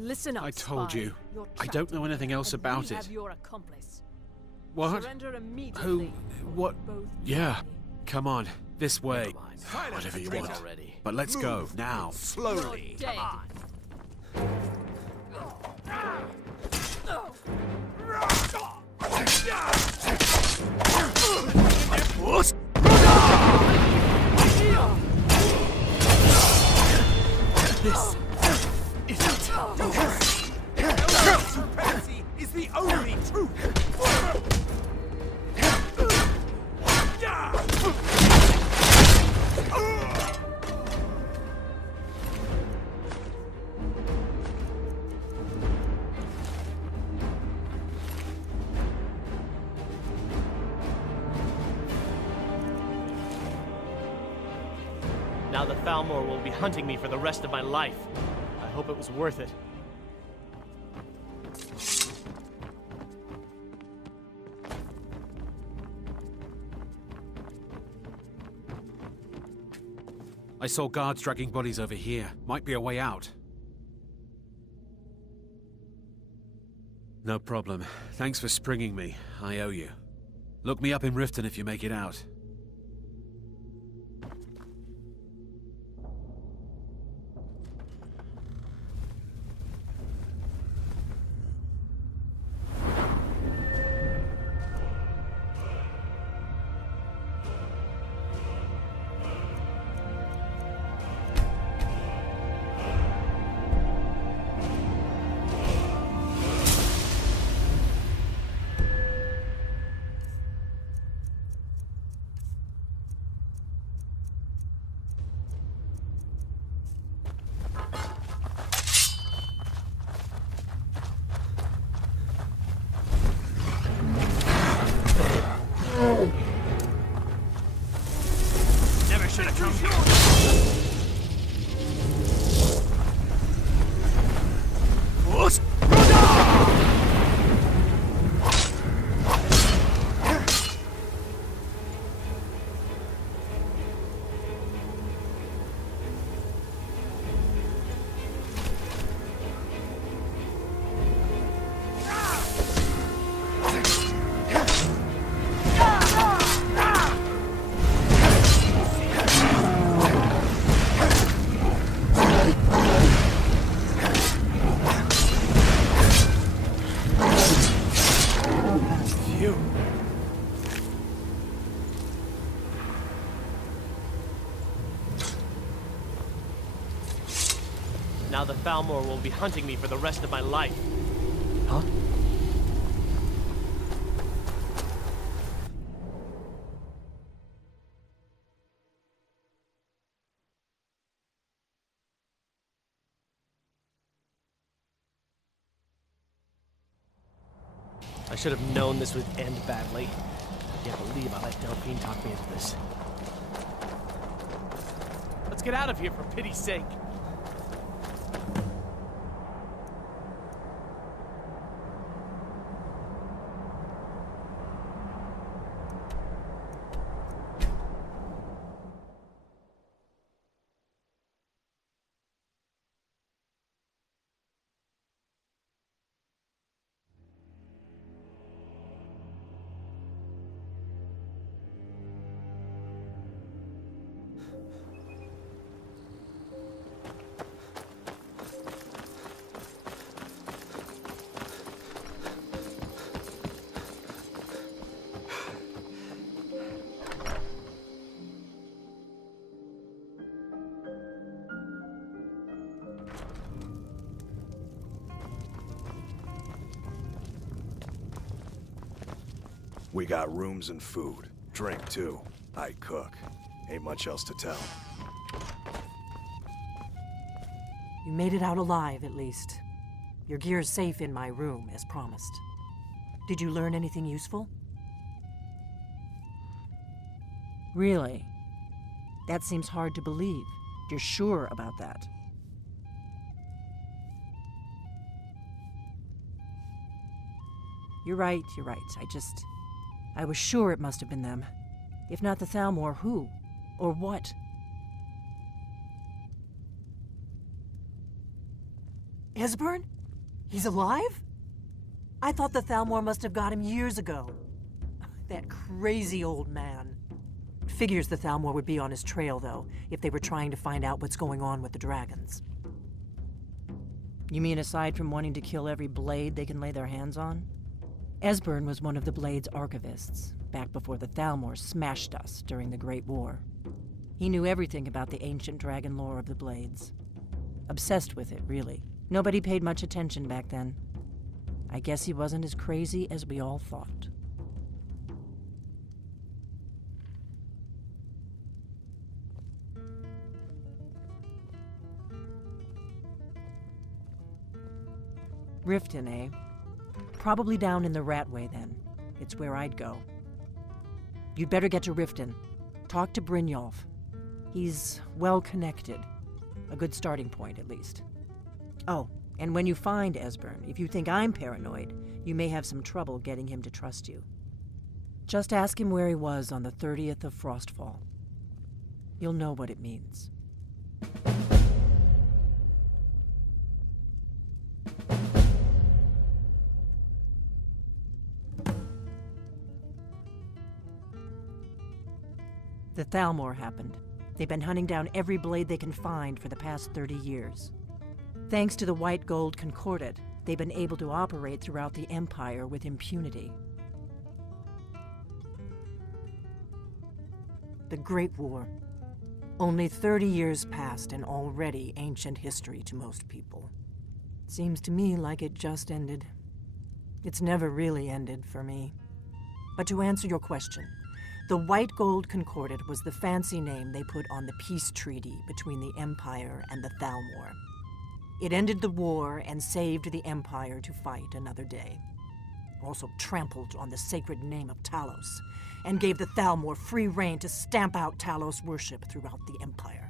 Listen up, I told spy. you. You're I don't trapped know in anything here, else and about we it. have your accomplice. What? Surrender Who? immediately. What? Both Yeah. die. Come on. This way. Never mind. Whatever you Drink want. already. But let's go, now. Slowly. You're dead. What? This isn't over. Supremacy is the only truth. Now the Thalmor will be hunting me for the rest of my life. I hope it was worth it. I saw guards dragging bodies over here. Might be a way out. No problem. Thanks for springing me. I owe you. Look me up in Riften if you make it out. Never should have come here. What? Now the Thalmor will be hunting me for the rest of my life. Huh? I should have known this would end badly. I can't believe I let Delphine talk me into this. Let's get out of here, for pity's sake. We got rooms and food. Drink, too. I cook. Ain't much else to tell. You made it out alive, at least. Your gear's safe in my room, as promised. Did you learn anything useful? Really? That seems hard to believe. You're sure about that? You're right. I was sure it must have been them. If not the Thalmor, who? Or what? Esbern? He's alive? I thought the Thalmor must have got him years ago. That crazy old man. Figures the Thalmor would be on his trail, though, if they were trying to find out what's going on with the dragons. You mean aside from wanting to kill every blade they can lay their hands on? Esbern was one of the Blade's archivists, back before the Thalmor smashed us during the Great War. He knew everything about the ancient dragon lore of the Blades. Obsessed with it, really. Nobody paid much attention back then. I guess he wasn't as crazy as we all thought. Riften, eh? Probably down in the Ratway, then. It's where I'd go. You'd better get to Riften. Talk to Brynjolf. He's well-connected. A good starting point, at least. Oh, and when you find Esbern, if you think I'm paranoid, you may have some trouble getting him to trust you. Just ask him where he was on the 30th of Frostfall. You'll know what it means. The Thalmor happened. They've been hunting down every blade they can find for the past 30 years. Thanks to the White Gold Concordat, they've been able to operate throughout the Empire with impunity. The Great War. Only 30 years passed and already ancient history to most people. Seems to me like it just ended. It's never really ended for me. But to answer your question, the White Gold Concordat was the fancy name they put on the peace treaty between the Empire and the Thalmor. It ended the war and saved the Empire to fight another day. Also trampled on the sacred name of Talos, and gave the Thalmor free rein to stamp out Talos worship throughout the Empire.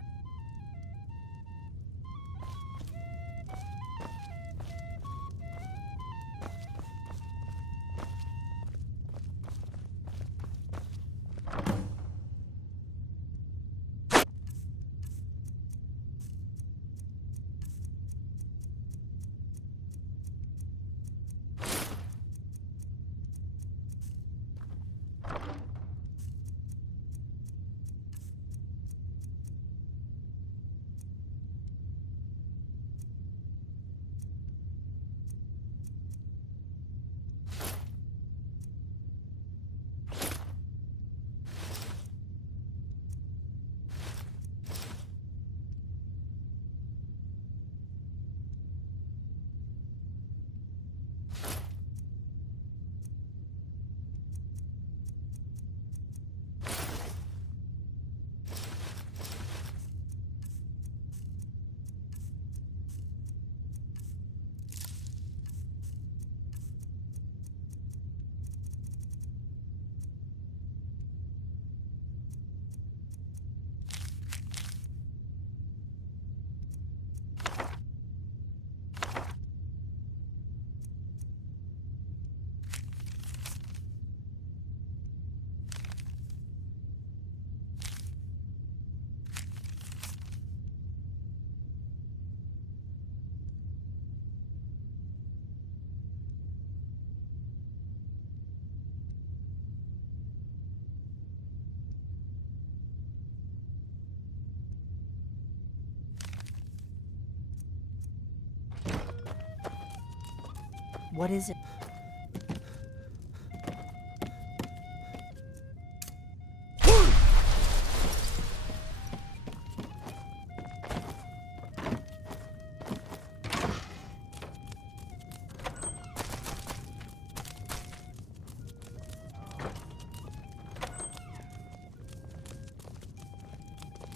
What is it?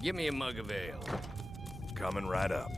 Give me a mug of ale. Coming right up.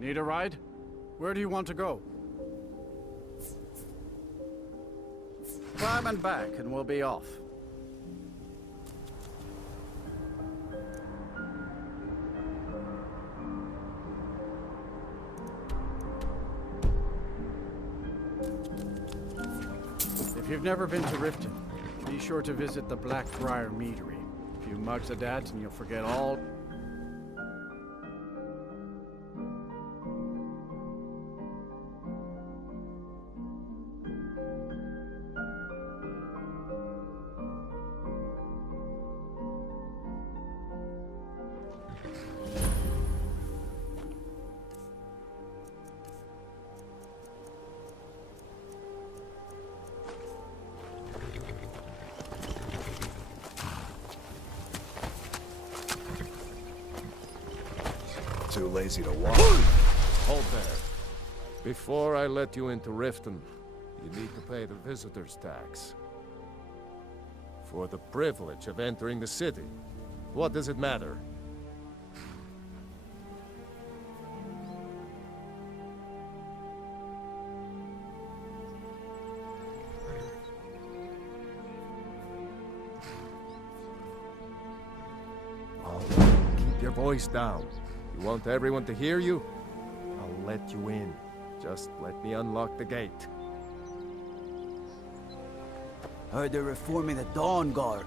Need a ride? Where do you want to go? Climb and back, and we'll be off. If you've never been to Riften, be sure to visit the Blackbriar Meadery. A few mugs of that, and you'll forget all... Too lazy to walk. Hold there. Before I let you into Riften, you need to pay the visitor's tax. For the privilege of entering the city. What does it matter? Oh, keep your voice down. You want everyone to hear you? I'll let you in. Just let me unlock the gate. Heard they're reforming the Dawn Guard.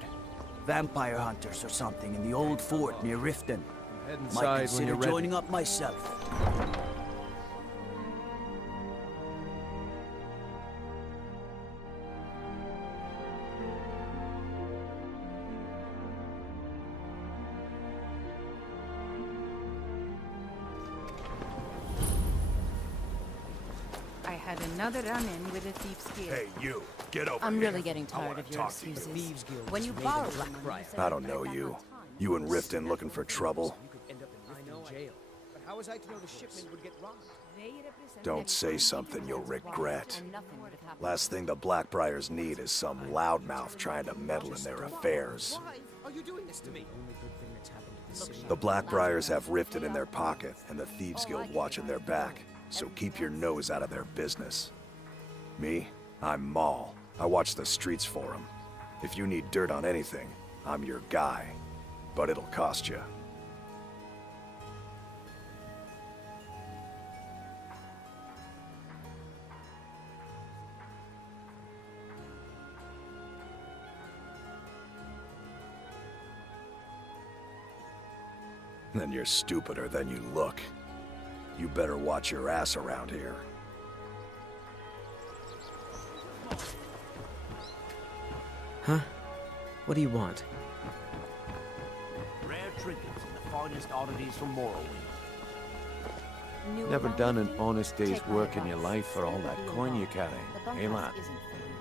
Vampire hunters or something in the old fort near Riften. Head Might inside when consider you're ready. joining up myself. I had another run-in with a thief's guild. Hey, you. Get over I'm here. really getting I wanna tired of your talk to you. excuses. When you borrow money, you say I don't you know put it back you. on time. You and Riften looking for trouble? But how was I to know the shipment would get robbed? They represent Don't say everyone something you'll who has regret. and nothing would have happened. Last thing the Blackbriars need is some loudmouth trying to meddle in their affairs. Why are you doing this to me? Only good thing that's happened to the city. The Blackbriars have Riften in their pocket and the Thieves Guild watching their back, so keep your nose out of their business. Me? I'm Maul. I watch the streets for them. If you need dirt on anything, I'm your guy. But it'll cost you. Then you're stupider than you look. You better watch your ass around here. Huh? What do you want? Rare trinkets and the finest oddities from Morrowind. New Never amount done of an fee? honest day's Take my work in your advice. life for all Never that be coin you involved. carry. The Hey, bunkhouse lad? isn't for you.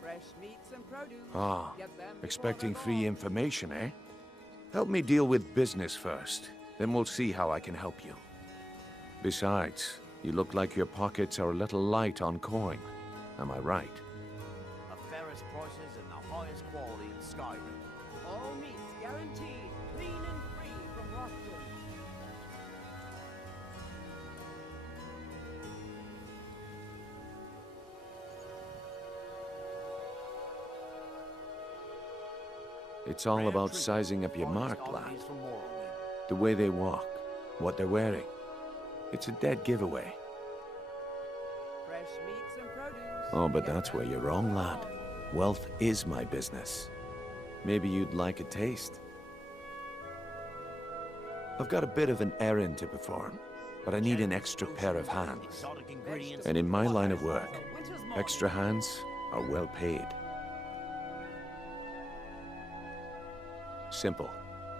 Fresh meats and produce. Ah, Get them before expecting they're free gone. information, eh? Help me deal with business first, then we'll see how I can help you. Besides, you look like your pockets are a little light on coin. Am I right? The fairest prices and the highest quality in Skyrim. All meats guaranteed, clean and free from rockwood. It's all Rare about trinkets sizing and up your finest mark, lad. oddities from Morrowind. The way they walk, what they're wearing. It's a dead giveaway. Fresh meats and produce. Oh, but Get that's them where you're before wrong, they're lad. gone. Wealth is my business. Maybe you'd like a taste. I've got a bit of an errand to perform, but I need an extra pair of hands. Exotic ingredients And in my line of work, Winter's morning. extra hands are well paid. Simple.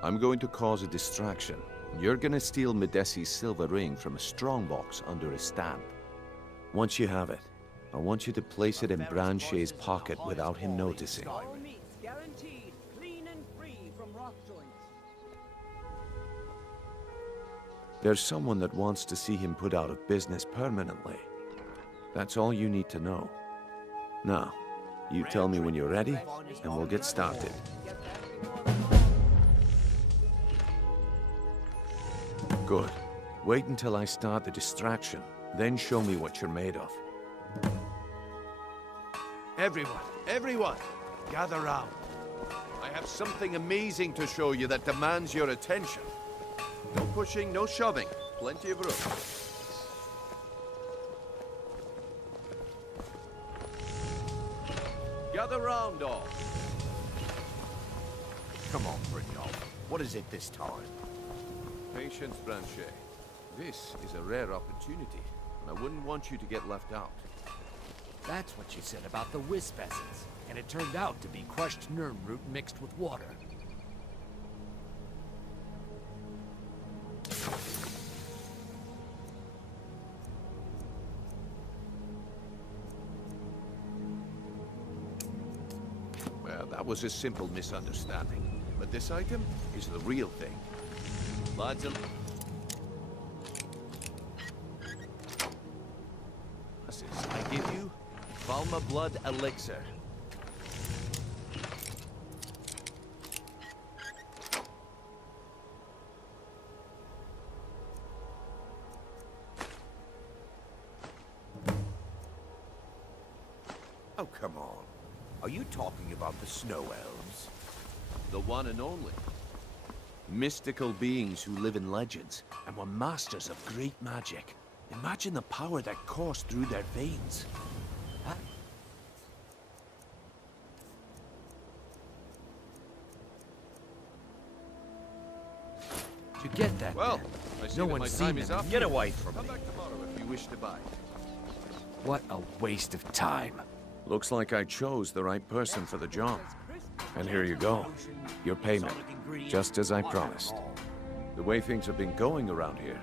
I'm going to cause a distraction. You're gonna steal Medesi's silver ring from a strongbox under a stamp. Once you have it, I want you to place it in Branchay's pocket without him noticing. All meats guaranteed, clean and free from rock joints. There's someone that wants to see him put out of business permanently. That's all you need to know. Now, you tell me when you're ready, and we'll get started. Get them before they're gone. Good. Wait until I start the distraction, then show me what you're made of. Everyone, gather round. I have something amazing to show you that demands your attention. No pushing, no shoving. Plenty of room. Gather round, all. Come on, Brindle. What is it this time? Patience, Branchet. This is a rare opportunity, and I wouldn't want you to get left out. That's what you said about the wisp essence. And it turned out to be crushed nerm root mixed with water. Well, that was a simple misunderstanding. But this item is the real thing. Lads and... I give you Valma Blood Elixir. Oh, come on. Are you talking about the snow elves? The one and only. Mystical beings who live in legends and were masters of great magic. Imagine the power that coursed through their veins. Huh? Did you get that? Well, I see no that one's my seen time is them. up. Get away from Come me. back tomorrow if you wish to buy. What a waste of time. Looks like I chose the right person for the job. And here you go. Your payment. Just as I promised. The way things have been going around here,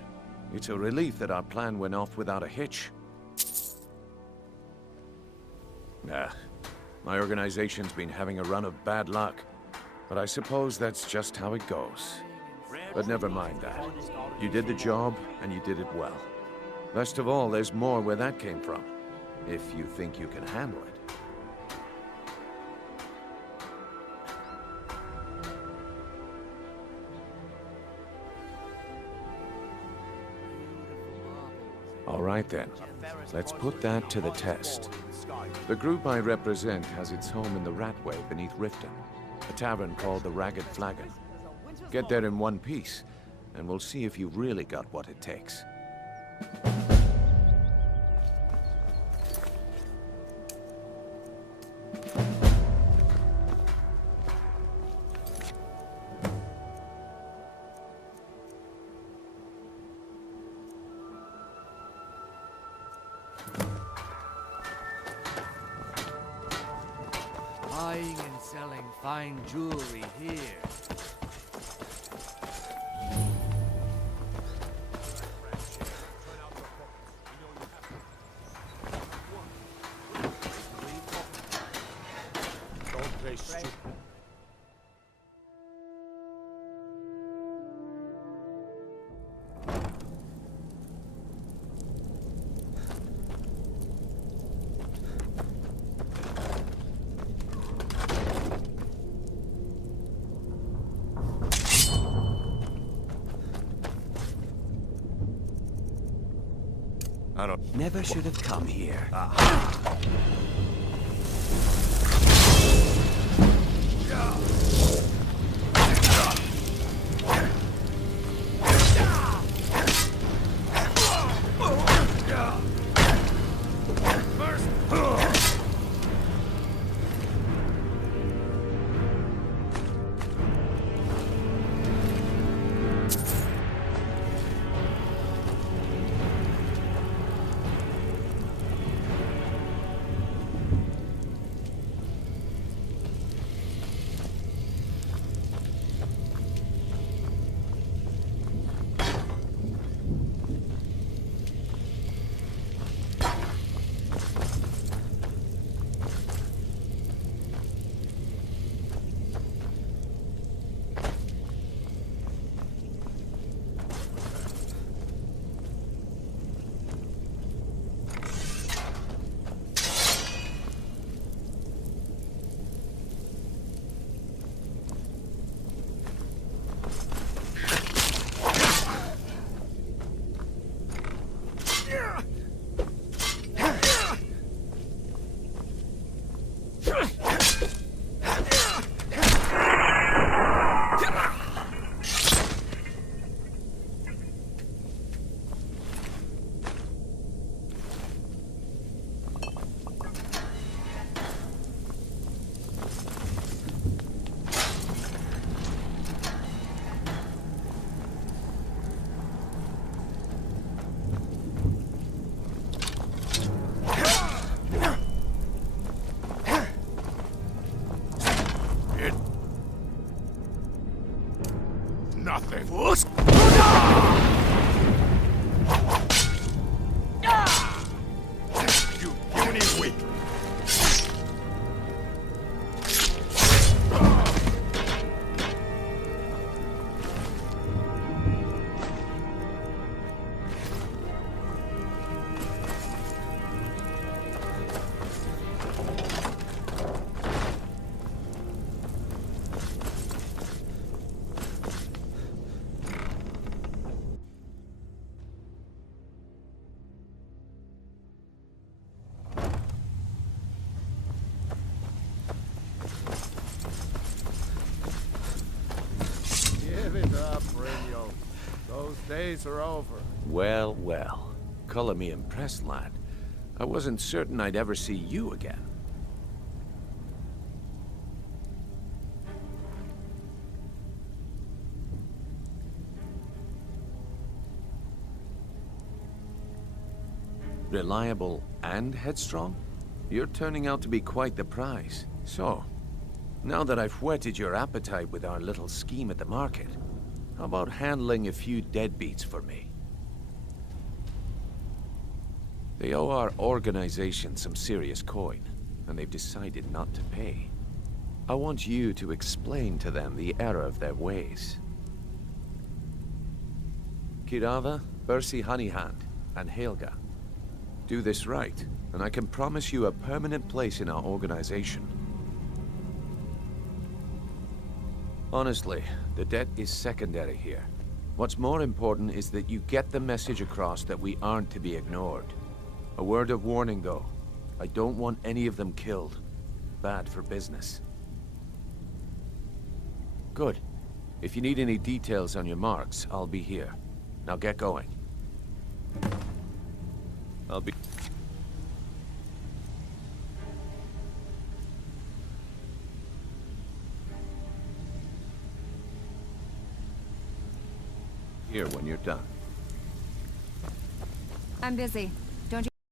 it's a relief that our plan went off without a hitch. Nah, my organization's been having a run of bad luck. But I suppose that's just how it goes. But never mind that. You did the job, and you did it well. Best of all, there's more where that came from. If you think you can handle it. All right then, let's put that to the test. The group I represent has its home in the Ratway beneath Riften, a tavern called the Ragged Flagon. Get there in one piece, and we'll see if you've really got what it takes. Buying and selling fine jewelry here. Don't play stupid. I don't... Never should have come here. nothing. You puny weak. Give it up, Brynio. Those days are over. Well, well. Color me impressed, lad. I wasn't certain I'd ever see you again. Reliable and headstrong? You're turning out to be quite the prize. So, now that I've whetted your appetite with our little scheme at the market, how about handling a few deadbeats for me? They owe our organization some serious coin, and they've decided not to pay. I want you to explain to them the error of their ways. Kirava, Bersi Honeyhand, and Helga. Do this right, and I can promise you a permanent place in our organization. Honestly, the debt is secondary here. What's more important is that you get the message across that we aren't to be ignored. A word of warning, though. I don't want any of them killed. Bad for business. Good. If you need any details on your marks, I'll be here. Now get going. I'll be... here when you're done. I'm busy.